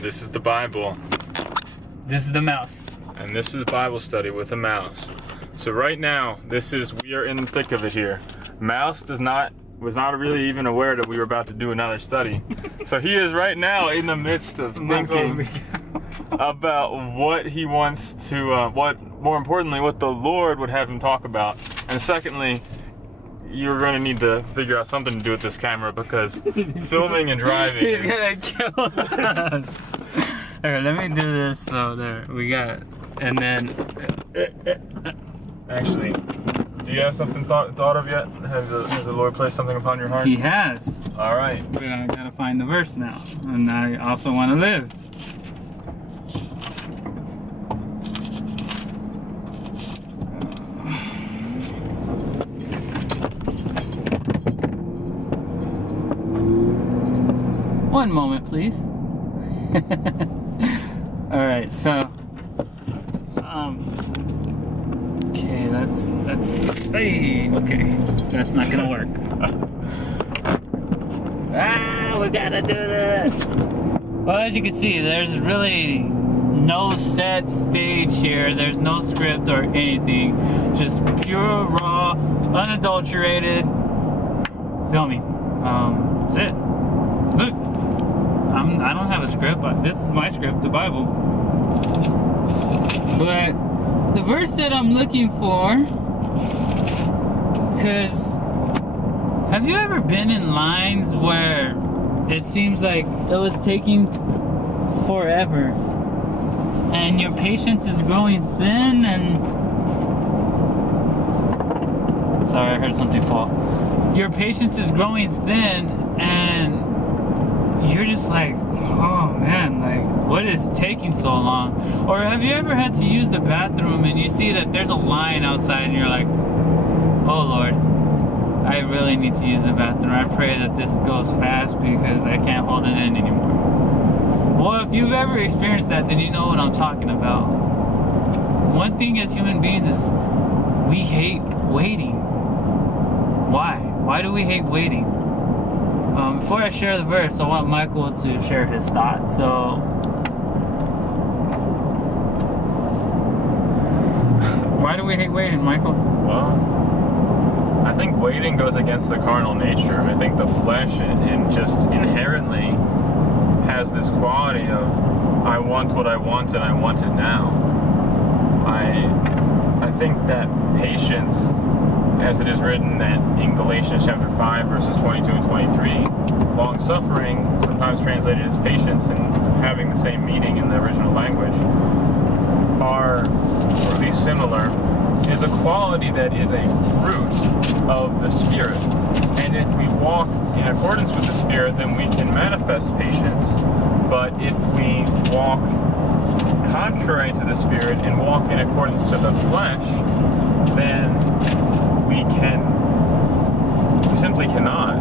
This is the Bible, This is the mouse. and this is Bible study with a mouse. So right now, we are in the thick of it here. Mouse was not really even aware that we were about to do another study. So he is right now in the midst of thinking about what he wants to, more importantly, what the Lord would have him talk about. And secondly, you're going to need to figure out something to do with this camera because filming and driving. He's gonna kill us. Alright, let me do this. So there, we got, and then. Actually, do you have something thought of yet? Has the Lord placed something upon your heart? He has. All right. But I gotta find the verse now, and I also want to live. One moment, please. All right, so okay, that's hey, okay, that's not gonna work. We gotta do this. Well, as you can see, there's really no set stage here. There's no script or anything. Just pure, raw, unadulterated filming. That's it. Look, I don't have a script, but this is my script, the Bible. But the verse that I'm looking for, because have you ever been in lines where it seems like it was taking forever and your patience is growing thin and... Sorry, I heard something fall. Your patience is growing thin and you're just like, oh man, like, what is taking so long? Or have you ever had to use the bathroom and you see that there's a line outside and you're like, oh Lord, I really need to use the bathroom. I pray that this goes fast because I can't hold it in anymore. Well, if you've ever experienced that, then you know what I'm talking about. One thing as human beings is we hate waiting. Why? Why do we hate waiting? Before I share the verse, I want Michael to share his thoughts. So, why do we hate waiting, Michael? Well, I think waiting goes against the carnal nature. I think the flesh and just inherently has this quality of I want what I want and I want it now. I think that patience, as it is written that in Galatians chapter 5 verses 22 and 23, long suffering, sometimes translated as patience and having the same meaning in the original language, are, or at least similar, is a quality that is a fruit of the Spirit. And if we walk in accordance with the Spirit, then we can manifest patience. But if we walk contrary to the Spirit and walk in accordance to the flesh, then we simply cannot.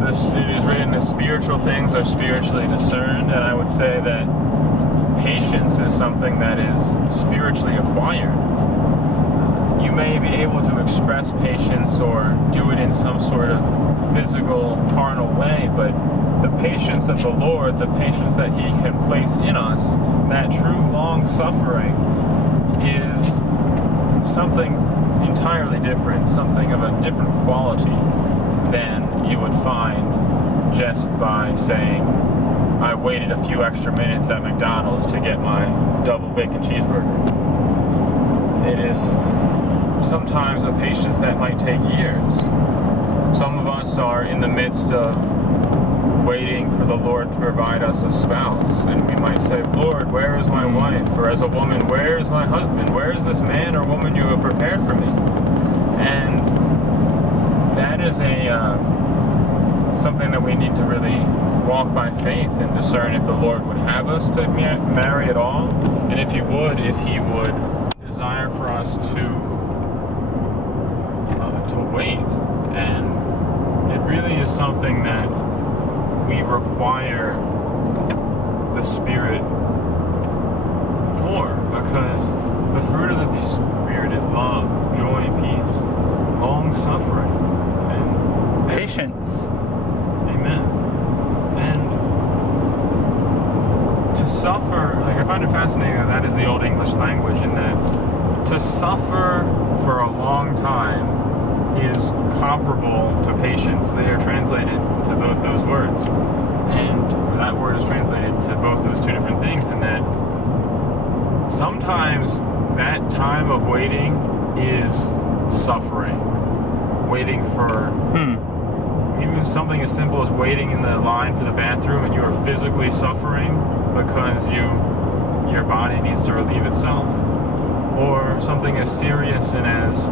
It is written that spiritual things are spiritually discerned, and I would say that patience is something that is spiritually acquired. You may be able to express patience or do it in some sort of physical, carnal way, but the patience of the Lord, the patience that He can place in us, that true long suffering, is something entirely different, something of a different quality than you would find just by saying, I waited a few extra minutes at McDonald's to get my double bacon cheeseburger. It is sometimes a patience that might take years. Some of us are in the midst of waiting for the Lord to provide us a spouse, and we might say, Lord, where is my wife? Or as a woman, where is my husband? Where is this man or woman you have prepared for me? And that is something that we need to really walk by faith and discern if the Lord would have us to marry at all, and if He would desire for us to wait. And it really is something that we require the Spirit for, because the fruit of the Spirit is love, joy, peace, long suffering, and Patience. Amen. And to suffer, like I find it fascinating that is the Old English language, in that to suffer for a long time is comparable to patience. They are translated to both those words. And that word is translated to both those two different things, in that sometimes that time of waiting is suffering. Waiting for even something as simple as waiting in the line for the bathroom, and you are physically suffering because your body needs to relieve itself. Or something as serious and as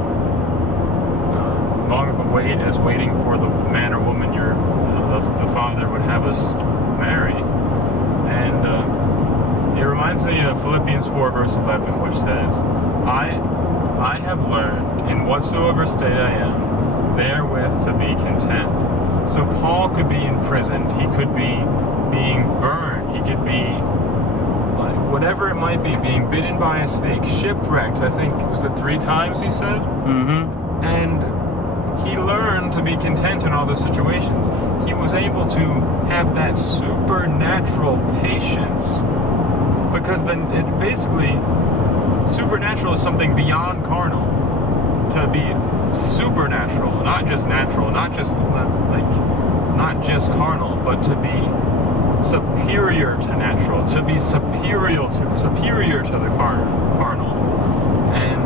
long of a wait as waiting for the man or woman the Father would have us marry. And it reminds me of Philippians 4 verse 11, which says, I have learned in whatsoever state I am, therewith to be content. So Paul could be in prison, he could be being burned, he could be like whatever it might be, being bitten by a snake, shipwrecked, I think, was it 3 times he said? And he learned to be content in all those situations. He was able to have that supernatural patience, because then it basically, supernatural is something beyond carnal. To be supernatural, not just natural, not just carnal, but to be superior to natural, to be superior to the carnal. And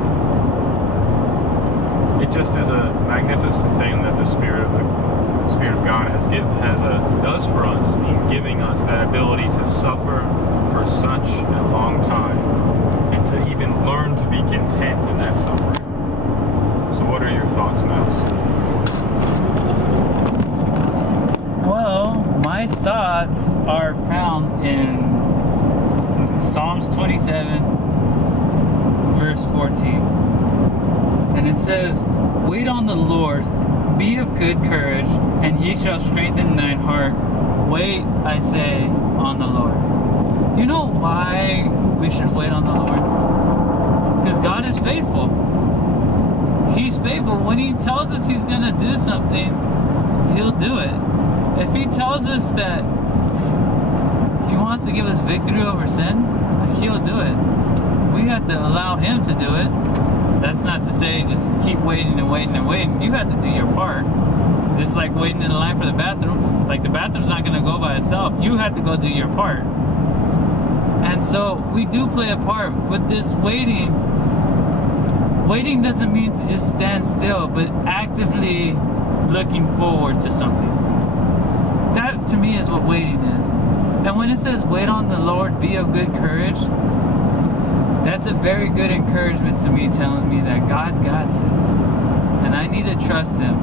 it just is a magnificent thing that the Spirit of God does for us in giving us that ability to suffer for such a long time, and to even learn to be content in that suffering. So what are your thoughts, Mouse? Well, my thoughts are found in Psalms 27, verse 14. And it says, wait on the Lord, be of good courage, and he shall strengthen thine heart. Wait, I say, on the Lord. Do you know why we should wait on the Lord? Because God is faithful. He's faithful. When he tells us he's going to do something, he'll do it. If he tells us that he wants to give us victory over sin, he'll do it. We have to allow him to do it. That's not to say just keep waiting and waiting and waiting. You have to do your part. Just like waiting in the line for the bathroom. Like the bathroom's not going to go by itself. You have to go do your part. And so we do play a part with this waiting. Waiting doesn't mean to just stand still, but actively looking forward to something. That to me is what waiting is. And when it says wait on the Lord, be of good courage, that's a very good encouragement to me, telling me that God got it. And I need to trust him.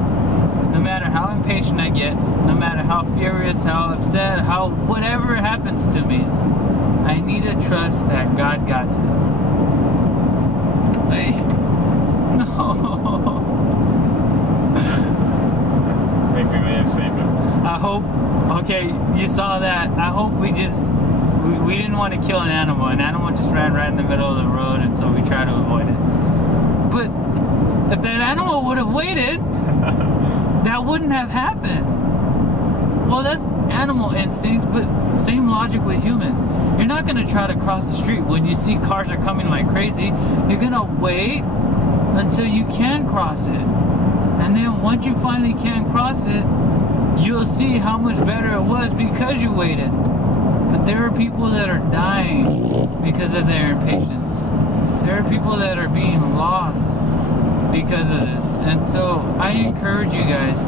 No matter how impatient I get, no matter how furious, how upset, how whatever happens to me, I need to trust that God got it. No. I think we may have saved it. I hope, okay, you saw that. I hope we didn't want to kill an animal. An animal just ran right in the middle of the road, and so we tried to avoid it. But if that animal would have waited, that wouldn't have happened. Well, that's animal instincts, but same logic with human. You're not going to try to cross the street when you see cars are coming like crazy. You're going to wait until you can cross it. And then once you finally can cross it, you'll see how much better it was because you waited. But there are people that are dying because of their impatience. There are people that are being lost because of this. And so I encourage you guys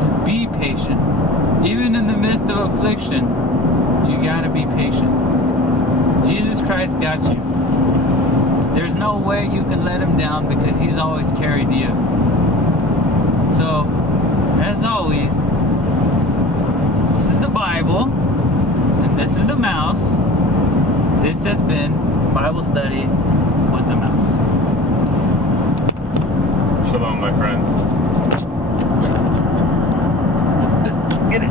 to be patient. Even in the midst of affliction, you gotta be patient. Jesus Christ got you. There's no way you can let him down because he's always carried you. So, as always, this is the Bible, and this is the Mouse. This has been Bible Study with the Mouse. Shalom, my friends. Get it.